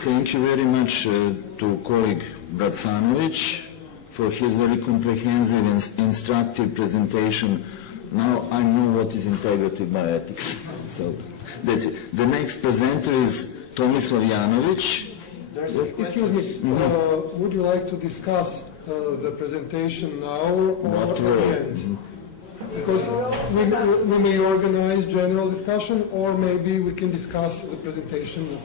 Thank you very much to colleague Bracanovic for his very comprehensive and instructive presentation. Now I know what is integrative bioethics. So that's it. The next presenter is Tomislav Janovic. Excuse me, would you like to discuss the presentation now or at the end? Because we may organize general discussion, or maybe we can discuss the presentation now.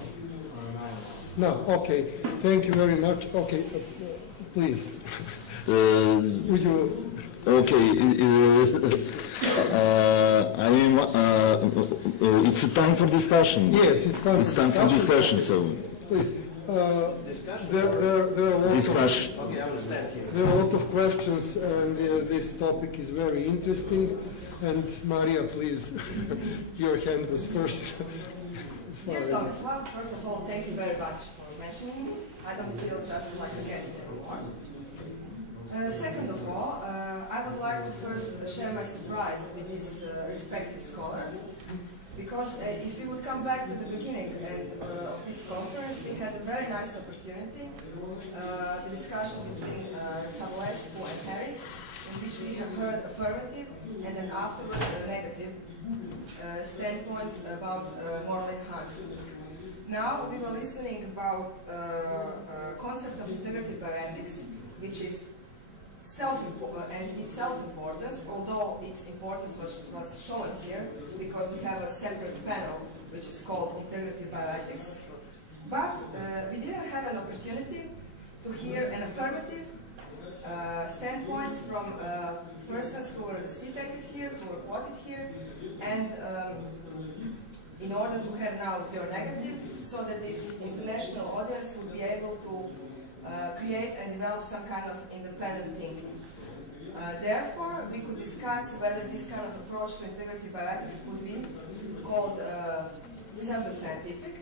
No, okay. Thank you very much. Okay, please. Would you? Okay. It's a time for discussion. Yes, it's time for discussion. So. Please. There are a lot of questions, and this topic is very interesting. And Maria, please, your hand was first. Dear Tomislav, first of all, thank you very much for mentioning me. I don't feel just like a guest anymore. Second of all, I would like to first share my surprise with these respective scholars. Because if you would come back to the beginning of this conference, we had a very nice opportunity, the discussion between Savulescu and Harris, in which we have heard affirmative and then afterwards negative standpoints about moral enhancement. Now we were listening about concept of integrative bioethics, which is its self-importance, although its importance was shown here because we have a separate panel which is called integrative bioethics. But we didn't have an opportunity to hear an affirmative standpoints from persons who were cited here, who were quoted here, and in order to have now pure negative, so that this international audience would be able to create and develop some kind of independent thinking. Therefore, we could discuss whether this kind of approach to integrative bioethics could be called pseudo-scientific.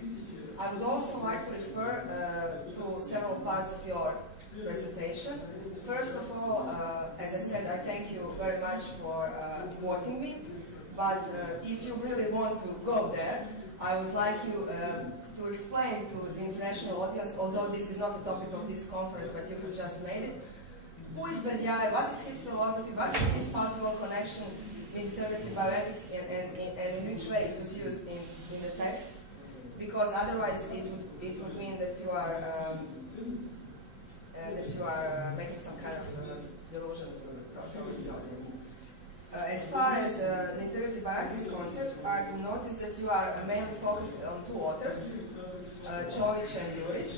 I would also like to refer to several parts of your presentation. First of all, as I said, I thank you very much for quoting me, but if you really want to go there, I would like you to explain to the international audience, although this is not the topic of this conference, but you have just made it, who is Berdiaev, what is his philosophy, what is his possible connection with integrative bioethics, and in which way it was used in the text, because otherwise it would mean that you are making some kind of delusion to the audience. As far as the integrative bioethics concept, I've noticed that you are mainly focused on two authors, Jovic and Juric,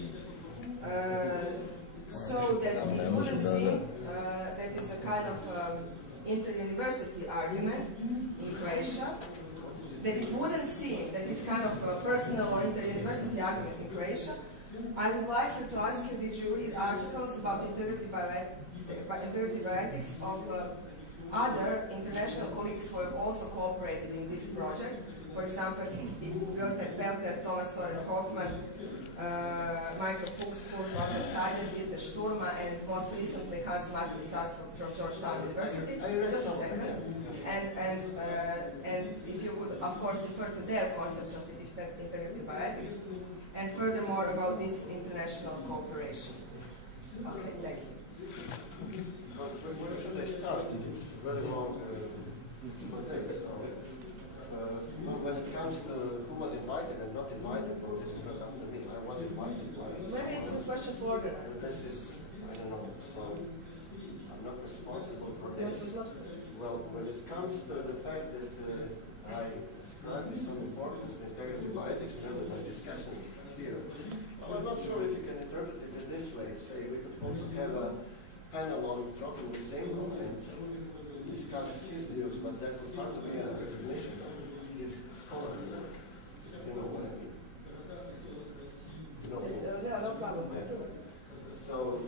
so that it wouldn't seem that is a kind of inter-university argument in Croatia, that it wouldn't seem that it's kind of a personal or inter-university argument in Croatia. I would like you to ask you, did you read articles about integrative bioethics of other international colleagues who have also cooperated in this project? For example, Belker, Thomas Soren Hoffman, Michael Fuchs, Robert Zeilen, Dieter Sturma, and most recently Hans Martin Sass from Georgetown University. Just a second. And if you would, of course, refer to their concepts of integrative bioethics, and furthermore about this international cooperation. Okay, thank you. Where should I start? It's very long thing. So, when it comes to who was invited and not invited, well, this is not up to me. I was invited. Maybe it's a question to organize. This is, I don't know, so I'm not responsible for this. Well, when it comes to the fact that I ascribe some importance to integrative bioethics rather than discussing here, well, I'm not sure if you can interpret it in this way. Say, we could also have a panel on Trofim Lysenko and discuss his views, but that would partly be a recognition of his scholarly work. You know what I mean? No problem. So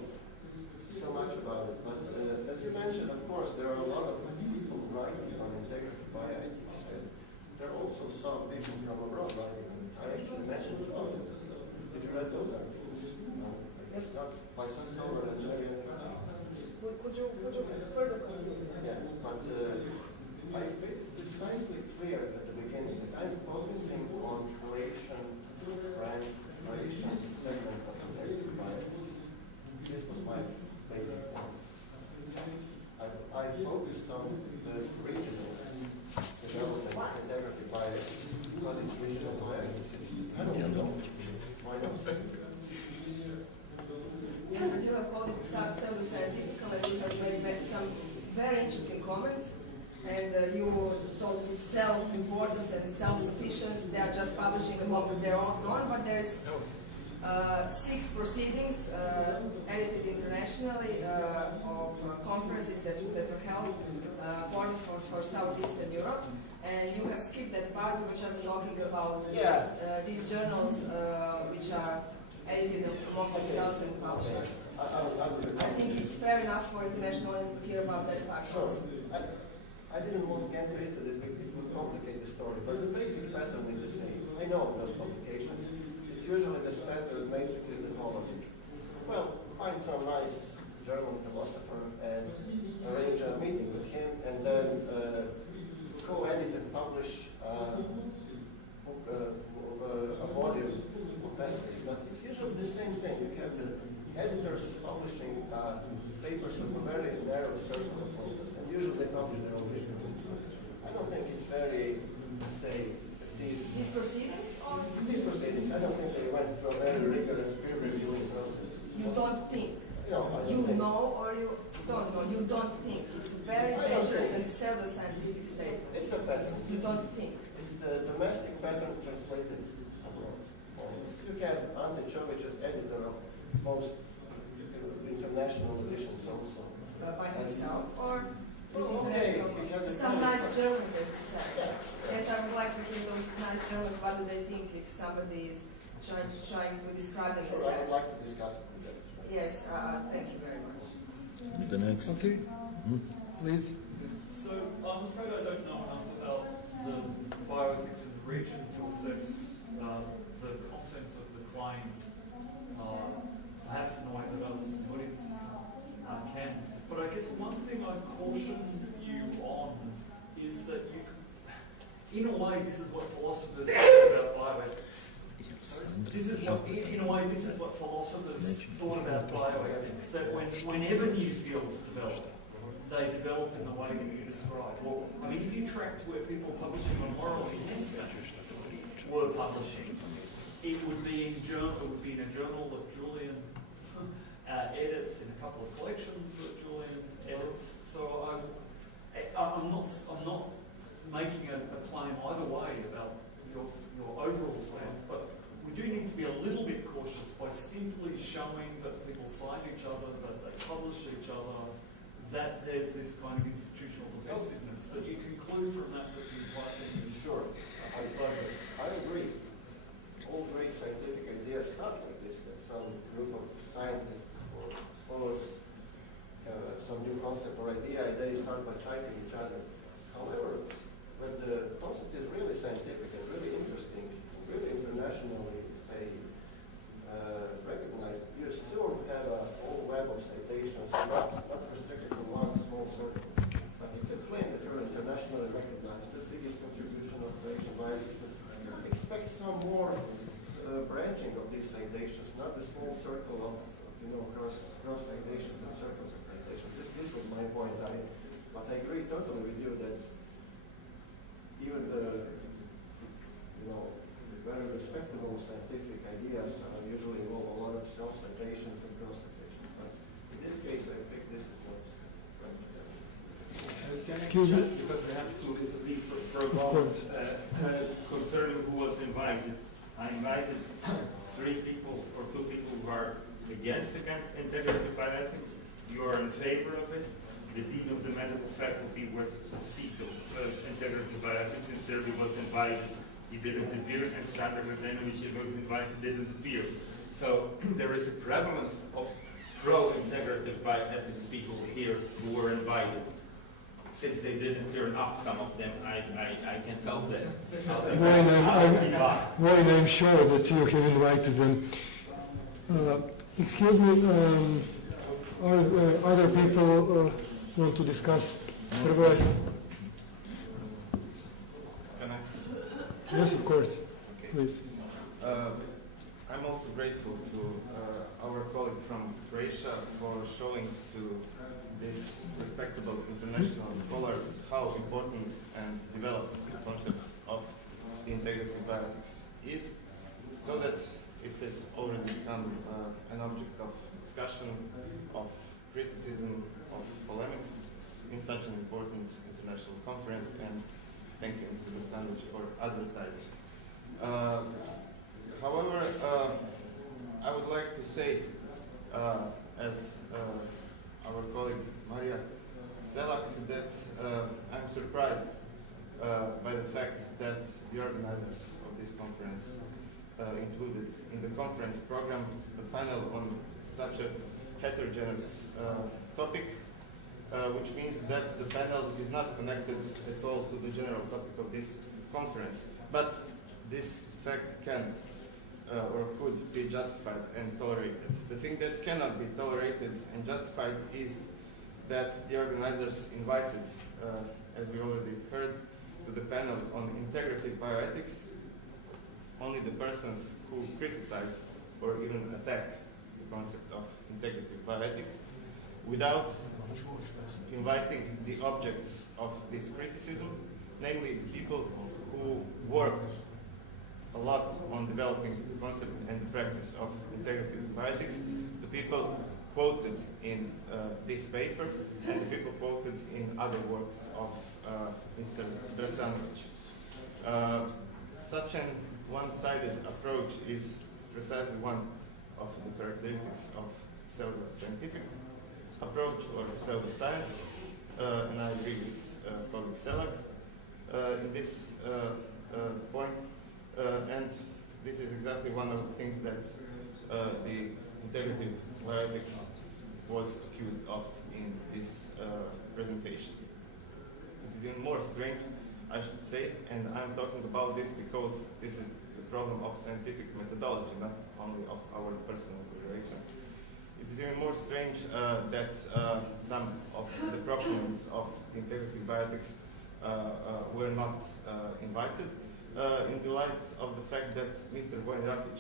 much about it. But as you mentioned, of course, there are a lot of people writing on integrative bioethics, and there are also some people from abroad writing. I actually mentioned a lot of them. Did you read those articles? No, I guess not. By Sassauer and Marian. Could you further continue? Yeah, but I made it precisely clear at the beginning that I'm focusing on Croatian segment focused on the regional development of integrity bioethics because it's regional bioethics. I don't know. Why not? Yes, but you have called it pseudo-scientific, and you have made some very interesting comments, and you talk with self-importance and self-sufficiency. They are just publishing about their own, but there's 6 proceedings edited internationally of conferences that were held, forums for Southeastern Europe, and you have skipped that part. You were just talking about these journals which are edited among themselves and published. I think it's fair enough for international audience to hear about that part. Sure. I didn't want to get into this because it would complicate the story, but the basic pattern is the same. I know those publications. It's usually the standard matrix is the following. Well, find some nice German philosopher and arrange a meeting with him, and then co-edit and publish a volume of essays. But it's usually the same thing. You have the editors publishing papers of a very narrow circle of focus, and usually they publish their own paper. I don't think it's very, say, these proceedings? Or? These proceedings, I don't think they went through a very rigorous peer reviewing process. You don't think? No, I don't you think. know or you don't know? You don't think. It's a very dangerous and pseudo-scientific statement. It's a pattern. You don't think. It's the domestic pattern translated abroad. You have Ante Čović's editor of most international editions also. By himself or okay, international? Some nice Germans, as you said. Yes, I would like to hear those nice Germans. What do they think if somebody is trying to describe them as Sure, I that? would like to discuss it with them. Yes, thank you very much. The next. Okay, please. So I'm afraid I don't know enough about the bioethics of the region to assess the contents of the claim, perhaps in a way that others in the audience can. But I guess one thing I'd caution you on is that in a way, this is what philosophers think about bioethics. This is what, in a way, this is what philosophers thought about bioethics, that whenever new fields develop, they develop in the way that you described. Well, I mean, if you tracked where people publishing on moral enhancement were publishing, it would be in a journal that Julian edits, in a couple of collections that Julian edits. So I'm not making a claim either way about your overall stance, but we do need to be a little bit cautious by simply showing that people cite each other, that they publish each other, that there's this kind of institutional defensiveness, that you conclude from that the entire thing is Sure. I suppose. I agree. All great scientific ideas start like this. That some group of scientists or scholars have some new concept or idea, and they start by citing each other. However, when the concept is really scientific and really interesting, really internationally, say, recognized, you still have a whole web of citations, not restricted to one small circle. But if you claim that you're internationally recognized, the biggest contribution of Asian bioethics, expect some more branching of these citations, not the small circle of cross citations and circles of citations. This was my point. But I agree totally with you that even the very respectable scientific ideas usually involve a lot of self-citations and cross-citations. But in this case, I think this is not right. Excuse me? Because we have to leave for a moment, concerning who was invited. I invited 3 people or 2 people who are against the integrative bioethics. You are in favor of it. The dean of the medical faculty was the seat of integrative bioethics in Serbia was invited. He didn't appear, and Sandra Mladenovic was invited, didn't appear. So there is a prevalence of pro-integrative bioethics people here who were invited. Since they didn't turn up, some of them, I can help them. Wayne, I'm sure that you have invited them. Excuse me, are other people want to discuss? Can I? Yes, of course. Okay. Please. I'm also grateful to our colleague from Croatia for showing to these respectable international scholars how important and developed the concept of integrative bioethics is, so that it has already become an object of discussion, of criticism, of polemics in such an important international conference, and thank you, Mr. Lutsanovic, for advertising. However, I would like to say, as our colleague Maria Selak, that I'm surprised by the fact that the organizers of this conference included in the conference program a panel on such a heterogeneous topic, which means that the panel is not connected at all to the general topic of this conference. But this fact can or could be justified and tolerated. The thing that cannot be tolerated and justified is that the organizers invited, as we already heard, to the panel on integrative bioethics only the persons who criticize or even attack the concept of integrative bioethics, without inviting the objects of this criticism, namely people who work a lot on developing the concept and the practice of integrative bioethics, the people quoted in this paper and the people quoted in other works of Mr. Dracanovic. Such an one-sided approach is precisely one of the characteristics of pseudo-scientific approach or pseudo-science, and I agree with colleague Selak in this point. And this is exactly one of the things that the integrative bioethics was accused of in this presentation. It is even more strange, I should say, and I'm talking about this because this is the problem of scientific methodology, not only of our personal relations. It is even more strange that some of the proponents of the integrative bioethics were not invited, in the light of the fact that Mr. Vojin-Rakic,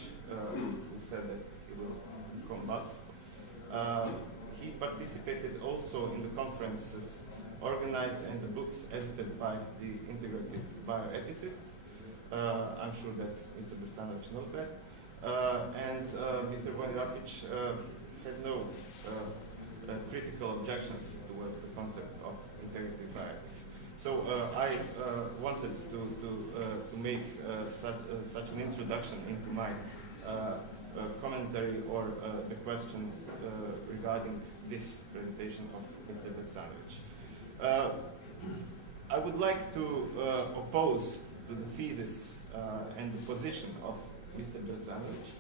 who said that he will come back, he participated also in the conferences organized and the books edited by the integrative bioethicists. I'm sure that Mr. Dracanovic knows that. And Mr. Vojin-Rakic had no critical objections towards the concept of integrative bioethics. So I wanted to make such an introduction into my commentary or the question regarding this presentation of Mr. Dracanovic. I would like to oppose to the thesis and the position of Mr. Dracanovic,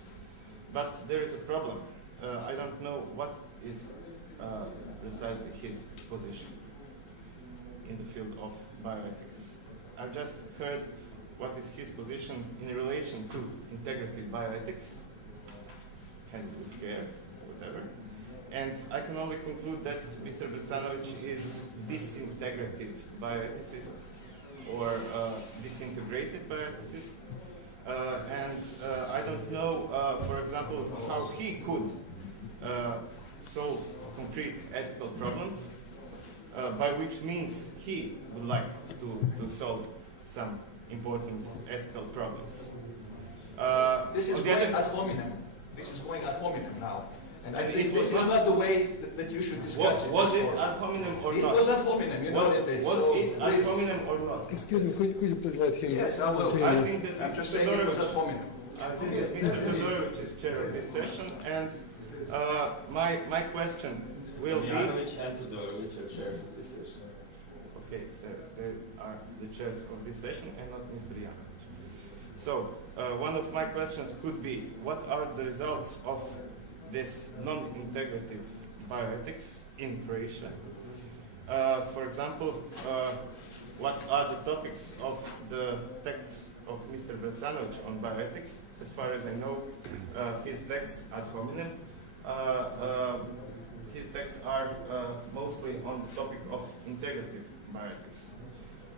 but there is a problem. I don't know what is precisely his position in the field of bioethics. I've just heard what is his position in relation to integrative bioethics and good care, whatever. And I can only conclude that Mr. Dracanovic is disintegrative bioethicist or disintegrated bioethicist. And I don't know, for example, how he could solve concrete ethical problems, by which means he would like to solve some important ethical problems. This is going ad hominem. This is going ad hominem now. And I think this is not the way that you should discuss it. Was it ad hominem or not? It was ad hominem, you know that it is. Was so it ad hominem or not? Excuse me, could you please let him? Yes, I will. I think that I'm just saying it was ad hominem. I think that Mr. Todorovic is chair of this session, and my question will be... Janovic and Todorovic are chairs of this session. Okay, they are the chairs of this session and not Mr. Janovic. So, one of my questions could be, what are the results of this non-integrative bioethics in Croatia? For example, what are the topics of the texts of Mr. Dracanovic on bioethics? As far as I know, his texts ad hominem. His texts are mostly on the topic of integrative bioethics.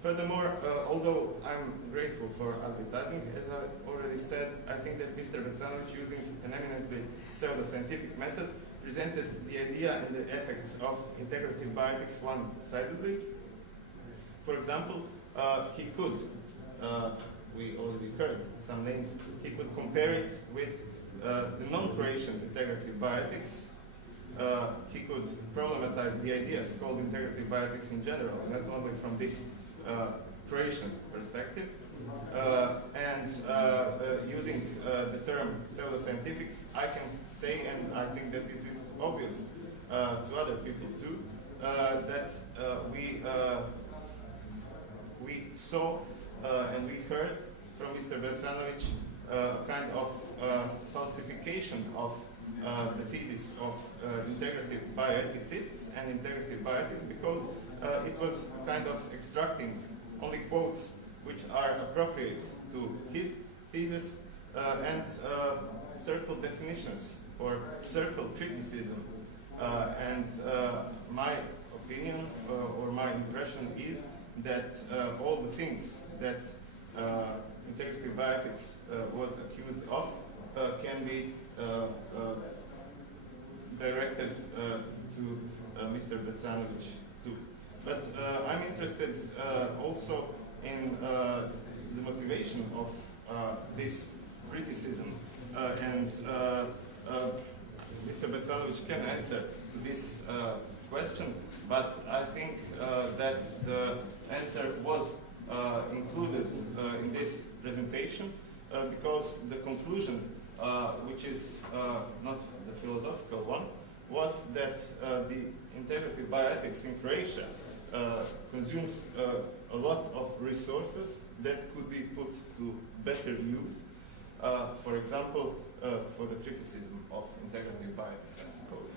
Furthermore, although I'm grateful for advertising, as I've already said, I think that Mr. Dracanovic, using an eminently pseudo-scientific method, presented the idea and the effects of integrative bioethics one-sidedly. For example, he could, we already heard some names, he could compare it with the non-Croatian integrative bioethics. He could problematize the ideas called integrative bioethics in general, and not only from this Croatian perspective. And using the term pseudoscientific, I can say, and I think that this is obvious to other people too, that we saw and we heard from Mr. Belsanovic kind of falsification of the thesis of integrative bioethicists and integrative bioethics, because it was kind of extracting only quotes which are appropriate to his thesis and circle definitions or circle criticism. And my opinion or my impression is that all the things that integrative bioethics was accused of can be directed to Mr. Belsanovic too. But I'm interested also in the motivation of this criticism, and Mr. Belsanovic can answer to this question, but I think that the answer was included in this presentation because the conclusion, which is not the philosophical one, was that the integrative bioethics in Croatia consumes a lot of resources that could be put to better use. For example, for the criticism of integrative bioethics, I suppose.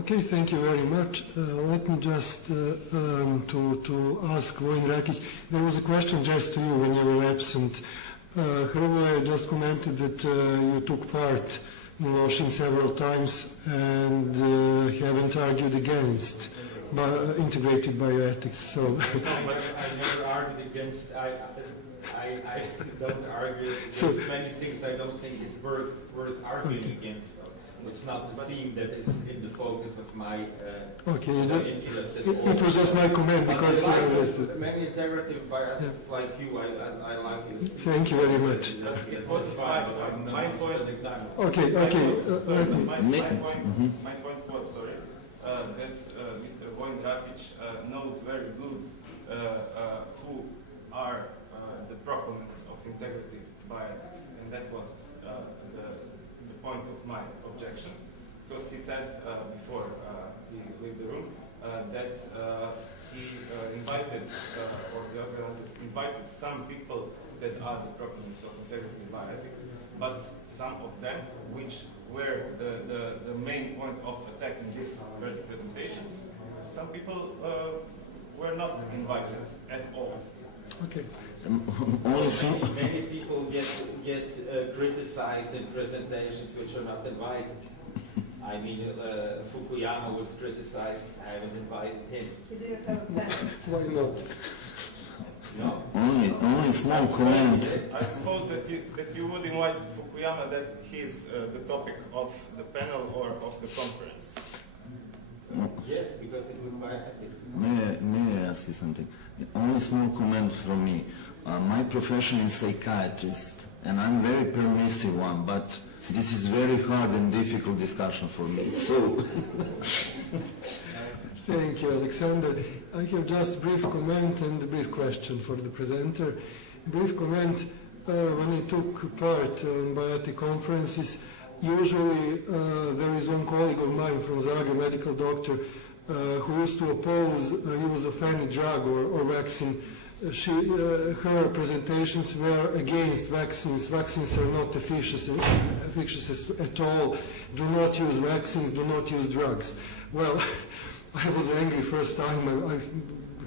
Okay, thank you very much. Let me just to ask Vojin Rakic, there was a question just to you when you were absent. Hrvoje just commented that you took part in Lošinj several times and haven't argued against integrated bioethics. So No, but I never argued against. I don't argue against many things. I don't think it's worth arguing against. It's not the theme that is in the focus of my interest at all. It was just my comment because many integrative bioethics like you, I like you. Thank you very much. It was my point. Okay. My point was, that Mr. Vojin Rakic knows very good who are the proponents of integrative bioethics, and that was the point of my objection, because he said before he left the room that he invited, or the organizers invited some people that are the proponents of integrative bioethics, but some of them, which were the main point of attack in this first presentation, some people were not invited at all. Okay. Many people get criticized in presentations which are not invited. I mean, Fukuyama was criticized. I haven't invited him. He didn't have a pen. Why not? No. Only small comment. I suppose that you would invite Fukuyama, that he's the topic of the panel or of the conference. Yes, because it was bioethics. May I ask you something? Only small comment from me. My profession is psychiatrist, and I'm very permissive one, but this is very hard and difficult discussion for me. So, Thank you, Alexander. I have just a brief comment and a brief question for the presenter. Brief comment, when I took part in bioethic conferences, usually there is one colleague of mine from Zagreb, medical doctor, who used to oppose use of any drug or vaccine. Her presentations were against vaccines. Vaccines are not efficacious at all. Do not use vaccines, do not use drugs. Well, I was angry first time I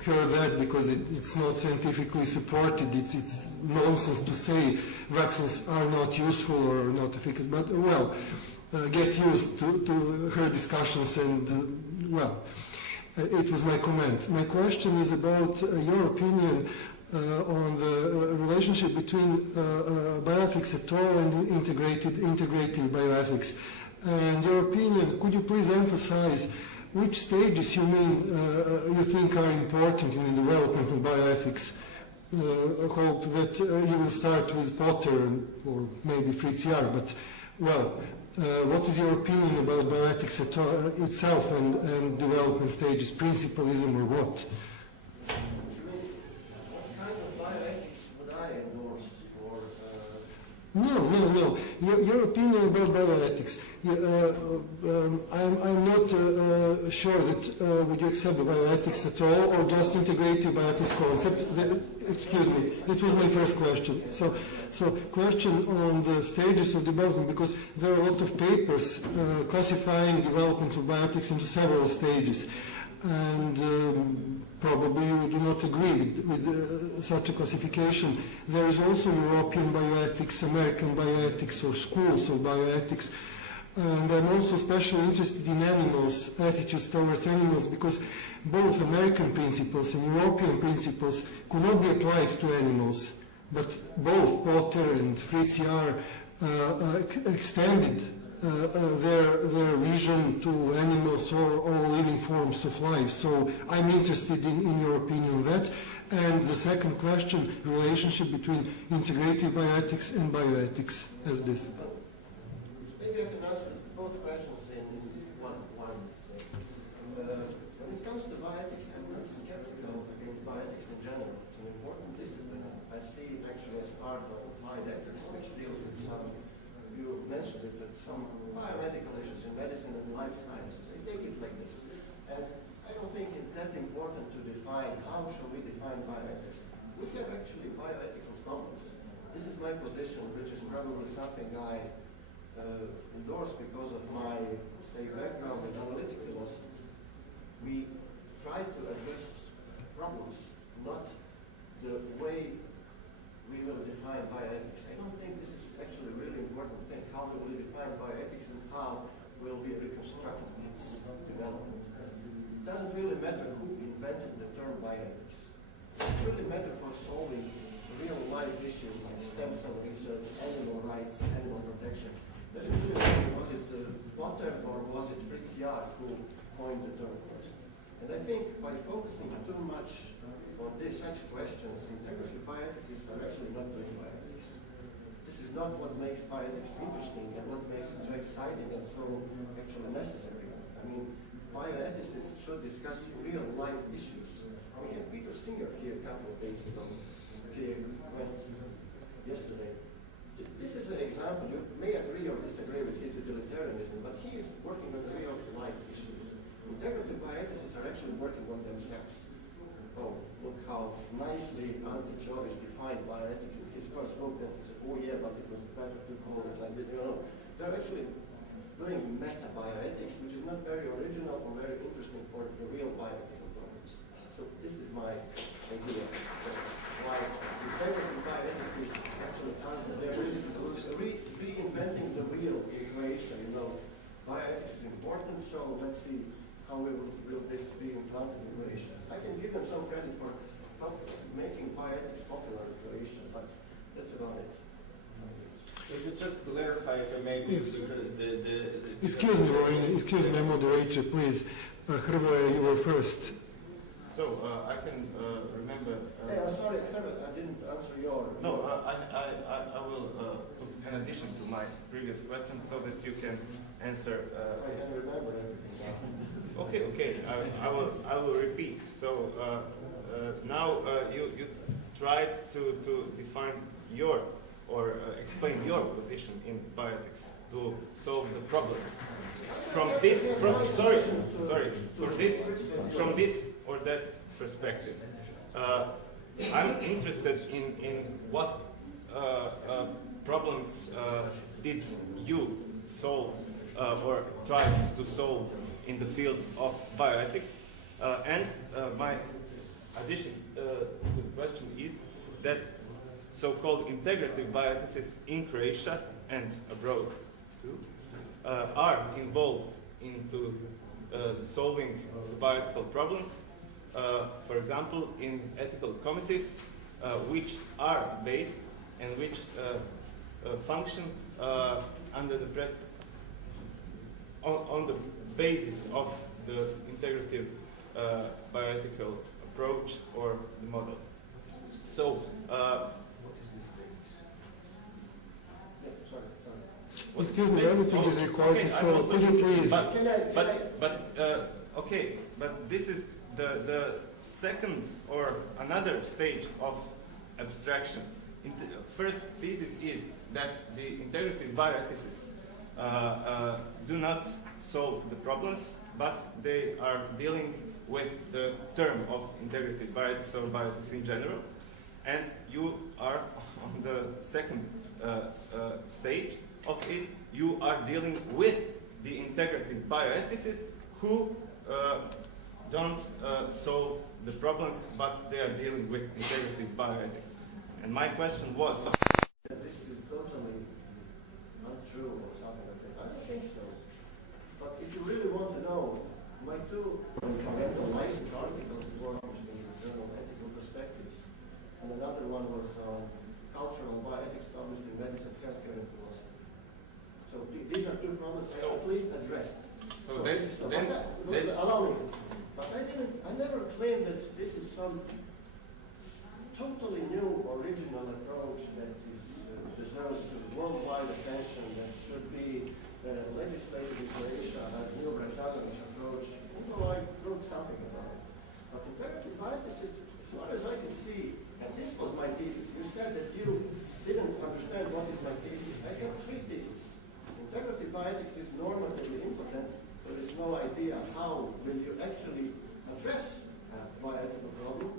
heard that, because it's not scientifically supported. It's nonsense to say vaccines are not useful or not efficacious. But, well, get used to her discussions and, well, it was my comment. My question is about your opinion on the relationship between bioethics at all and integrative bioethics. And your opinion, could you please emphasize which stages you think are important in the development of bioethics? I hope that you will start with Potter or maybe Fritz Jahr, but well, what is your opinion about bioethics itself and development stages, principalism or what? What kind of bioethics would I endorse? Or, No. Your opinion about bioethics. I'm not sure that would you accept bioethics at all or just integrative bioethics concept. Excuse me, it was my first question. So question on the stages of development, because there are a lot of papers classifying development of bioethics into several stages. And probably you do not agree with such a classification. There is also European bioethics, American bioethics, or schools of bioethics. And I'm also especially interested in animals, attitudes towards animals, because both American principles and European principles could not be applied to animals. But both Potter and Fritz Jahr extended their vision to animals or all living forms of life. So I'm interested in your opinion on that. And the second question, relationship between integrative bioethics and bioethics as this. maybe I can ask both questions in one thing. When it comes to bioethics, I'm not skeptical against bioethics in general. It's an important discipline. I see it actually as part of applied ethics, which deals with some, you mentioned it, some biomedical issues in medicine and life sciences. I take it like this. And I don't think it's that important to define how shall we define bioethics. We have actually bioethical problems. This is my position, which is probably something I endorse because of my, say, background in analytic philosophy. We try to address problems, not the way we will define bioethics. I don't think this is actually a really important thing. How will we define bioethics and how will we reconstruct its development? It doesn't really matter who invented the term bioethics. It really matters for solving real life issues like stem cell research, animal rights, animal protection. Does it really matter, was it Potter or was it Fritz Jahr who coined the term first? And I think by focusing too much on such questions, integrative bioethics are actually not doing bioethics. This is not what makes bioethics interesting and what makes it so exciting and so actually necessary. I mean, bioethicists should discuss real life issues. We had Peter Singer here a couple of days ago. He went yesterday. This is an example. You may agree or disagree with his utilitarianism, but he is working on real life issues. Integrative bioethicists are actually working on themselves. Oh, look how nicely Ante Jovic defined bioethics in his first book. And he said, oh yeah, but it was better to call it like this. You know, they're actually doing meta bioethics, which is not very original or very interesting for the real bioethical problems. So this is my idea. Why integrative bioethics is actually reinventing the wheel in creation. You know, bioethics is important, so let's see how will this be implanted in Croatia. I can give them some credit for making bioethics popular in Croatia, but that's about it. Just to clarify, if I may, yes. the Excuse me, Ryan, excuse me, moderator, please. Hrvoje, you were first. So I can remember. Hey, I'm sorry, I didn't answer your. No, I will put an addition to my previous question so that you can answer. I can remember everything now. Okay. I will repeat. So now you tried to define your or explain your position in bioethics to solve the problems. From this or that perspective, I'm interested in what problems did you solve or try to solve in the field of bioethics. And my addition to the question is that so-called integrative bioethicists in Croatia and abroad too are involved into solving bioethical problems. For example, in ethical committees, which are based and which function under the on the basis of the integrative bioethical approach or the model. So, excuse me, everything is recorded, so could you please? Okay, but this is the second or another stage of abstraction. First thesis is that the integrative bioethics do not solve the problems, but they are dealing with the term of integrative bioethics or bioethics in general. And you are on the second stage of it. You are dealing with the integrative bioethicists who don't solve the problems, but they are dealing with integrative bioethics. And my question was... This is totally not true or something like that. I don't think so. But if you really want to know, my two fundamental licensed articles were published in the journal Ethical Perspectives, and another one was Cultural Bioethics published in Medicine, Healthcare, and Philosophy. So these are two problems I at least addressed. Allow me. But I never claimed that this is some totally new, original approach that is deserves worldwide attention, that should be legislated in Croatia as new Bracanovic approach, although I wrote something about it. But integrative bioethics, as far as I can see, and this was my thesis. You said that you didn't understand what is my thesis. I have three theses. Integrative bioethics is normatively impotent. There is no idea how will you actually address a bioethical problem.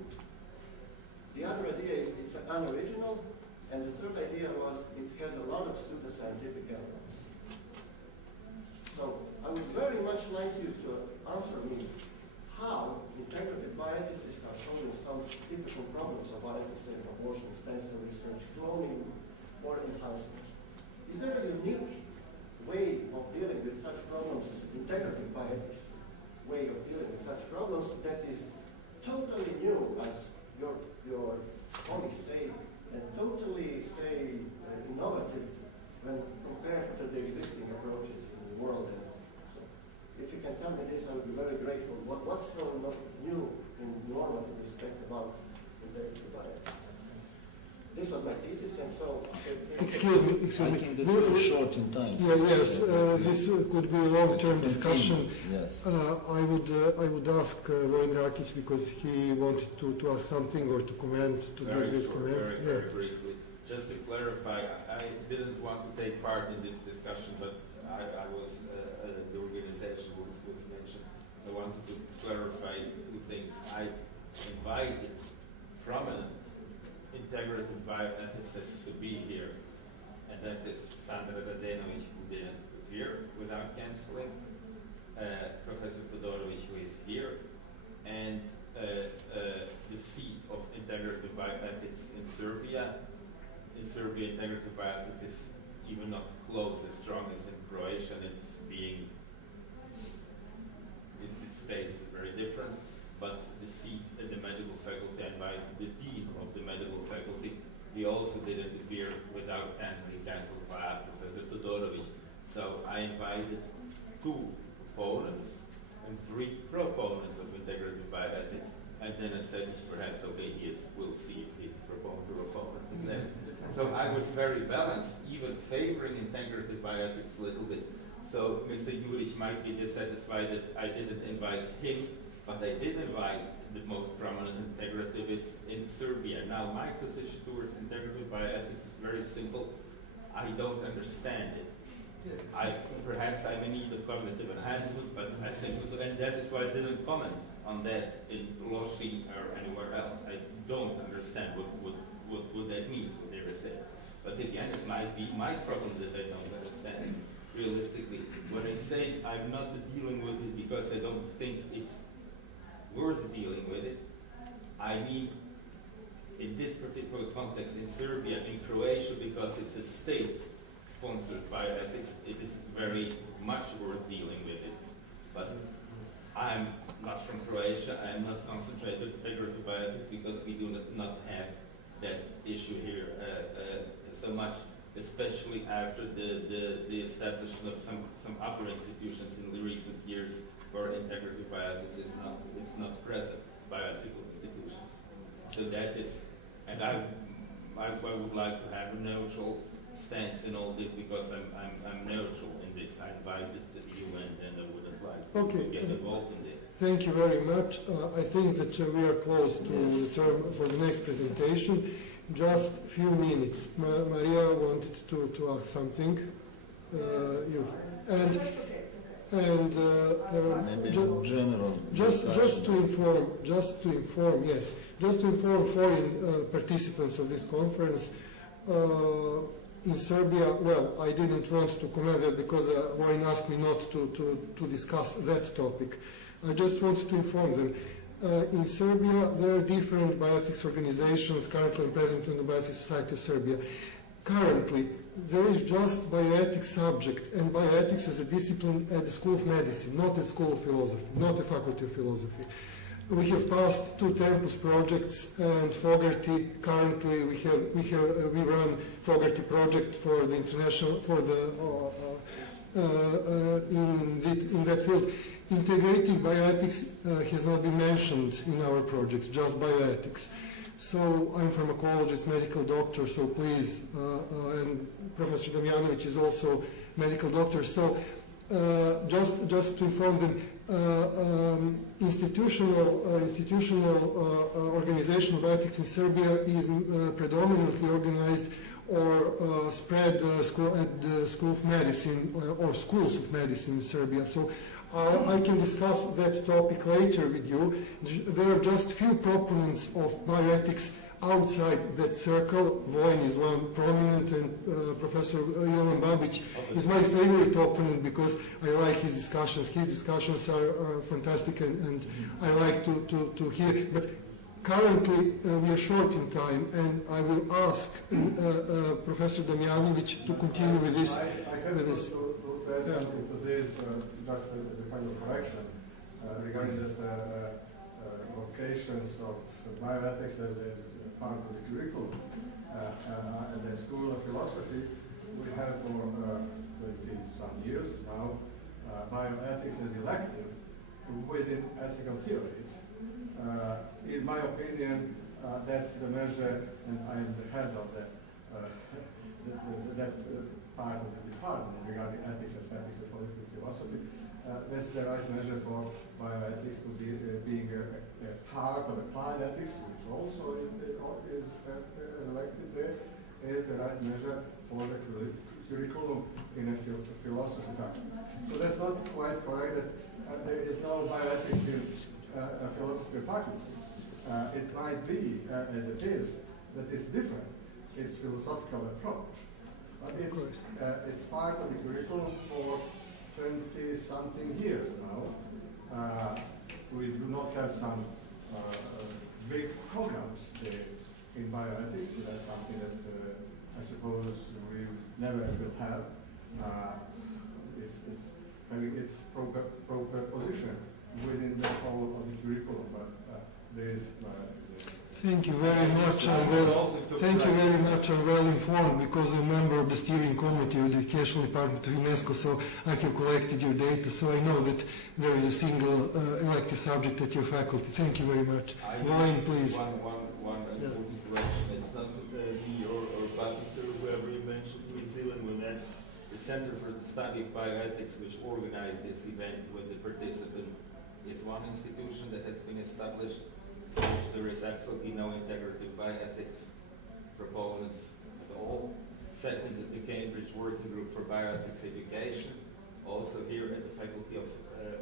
The other idea is it's unoriginal, and the third idea was it has a lot of pseudoscientific elements. So I would very much like you to answer me how integrative bioethicists are solving some typical problems of bioethics, abortion, stem cell research, cloning, or enhancement. Is there a unique way of dealing with such problems, integrative bioethics way of dealing with such problems that is totally new, as your colleagues say, and totally, say, innovative when compared to the existing approaches in the world? And so, if you can tell me this, I would be very grateful. What's so new in normative respect about integrative bioethics? This was my thesis, and so... Excuse me. I think that we're short in time. Yes, this could be a long-term discussion. Yes. I would ask Vojin Rakic, because he wanted to ask something or to comment, to give his comment. Very briefly. Just to clarify, I didn't want to take part in this discussion, but I was, the organization was mentioned. I wanted to clarify two things. I invited prominent integrative bioethicists to be here, and that is Sandra Radenovic, who didn't appear without canceling, Professor Todorovic, who is here, and the seat of integrative bioethics in Serbia. In Serbia, integrative bioethics is even not close as strong as in Croatia, and it's being, its status is very different. But the seat at the medical faculty, I invited the dean of the medical faculty. He also didn't appear without canceling, cancelled by Professor Todorovic. So I invited 2 opponents and 3 proponents of integrative bioethics. And then I said, perhaps, okay, we'll see if he's a proponent or opponent. And then, so I was very balanced, even favoring integrative bioethics a little bit. So Mr. Juric might be dissatisfied that I didn't invite him, but I did invite the most prominent integrativists in Serbia. Now, my position towards integrative bioethics is very simple. I don't understand it. Perhaps I'm in need of cognitive enhancement, but I simply, and that is why I didn't comment on that in Loshi or anywhere else. I don't understand what that means, what they were saying. But again, it might be my problem that I don't understand it realistically. When I say I'm not dealing with it because I don't think it's worth dealing with it, I mean in this particular context in Serbia, in Croatia, because it's a state-sponsored bioethics, it is very much worth dealing with it. But I'm not from Croatia, I'm not concentrated on integrative bioethics because we do not have that issue here so much. The especially after the establishment of some other institutions in the recent years where integrative bioethics is not present, bioethical institutions. So that is, and I would like to have a neutral stance in all this because I'm neutral in this. I invited you and I wouldn't like to get involved in this. Thank you very much. I think that we are close to the term for the next presentation. Just a few minutes. Maria wanted to ask something. General. Just to inform foreign participants of this conference. In Serbia, well, I didn't want to comment there because Wayne asked me not to discuss that topic. I just want to inform them. In Serbia, there are different bioethics organizations currently present in the Bioethics Society of Serbia. Currently, there is just bioethics subject, and bioethics is a discipline at the School of Medicine, not at School of Philosophy, not the Faculty of Philosophy. We have passed 2 campus projects, and Fogarty currently we run Fogarty project for the international in that field. Integrating bioethics has not been mentioned in our projects, just bioethics. So I'm a pharmacologist, medical doctor, so please, and Professor Damjanovic is also medical doctor. So just to inform them, institutional organization of bioethics in Serbia is predominantly organized or spread at the School of Medicine or schools of medicine in Serbia. So I can discuss that topic later with you. There are just few proponents of bioethics outside that circle. Vojin is one prominent, and Professor Jovan Babic is my favorite opponent because I like his discussions. His discussions are fantastic, and I like to hear. But currently, we are short in time, and I will ask Professor Damjanovic to continue with this. I have to add something to this, just as a kind of correction, regarding the vocations of bioethics as part of the curriculum. At the School of Philosophy, we have for 20-some years now bioethics as elective within ethical theories. In my opinion, that's the measure, and I'm the head of that part of the department regarding ethics, aesthetics, and political philosophy. That's the right measure for bioethics to be being a part of applied ethics, which also is elected there, is the right measure for the curriculum in a philosophy faculty. So that's not quite correct that there is no bioethics in a philosophy faculty. It might be, as it is, but it's different. It's philosophical approach. But it's part of the curriculum for 20-something years now. We do not have some big programs in bioethics. That's something that I suppose we never will have. It's having its proper position within the whole of the curriculum, but there is Thank you very much. I'm well informed because I'm a member of the steering committee of the Educational Department of UNESCO, so I have collected your data, so I know that there is a single elective subject at your faculty. Thank you very much. Vojin, please. One important correction. It's not me or Babic or whoever you mentioned who is dealing with that. The Center for the Study of Bioethics, which organized this event with the participant, is one institution that has been established, which there is absolutely no integrative bioethics proponents at all. Second, the Cambridge Working Group for Bioethics Education, also here at the Faculty of,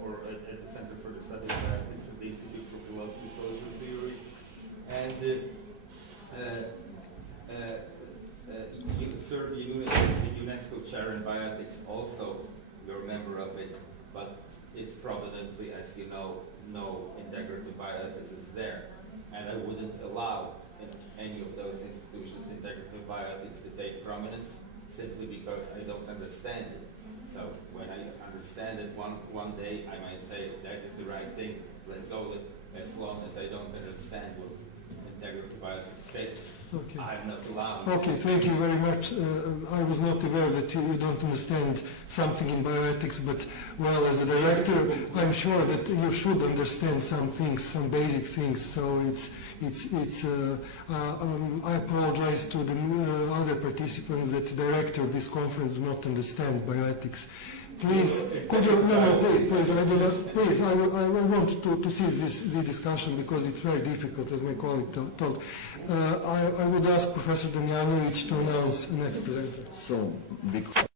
or at the Center for the Study of Bioethics at the Institute for Philosophy and Social Theory, and the UNESCO Chair in Bioethics, also you're a member of it, but it's prominently, as you know, no integrative bioethics is there. And I wouldn't allow in any of those institutions integrative bioethics to take prominence simply because I don't understand it. So when I understand it one day, I might say that is the right thing, let's go with it. As long as I don't understand what integrative bioethics said, Okay. I'm not allowed. Okay, thank you very much. I was not aware that you don't understand something in bioethics, but well, as a director, I'm sure that you should understand some things, some basic things. So I apologize to the other participants that the director of this conference do not understand bioethics. Please, could you, please, I do not, please, I want to see the discussion because it's very difficult, as my colleague told. I would ask Professor Damjanovic to announce the next presenter. So, because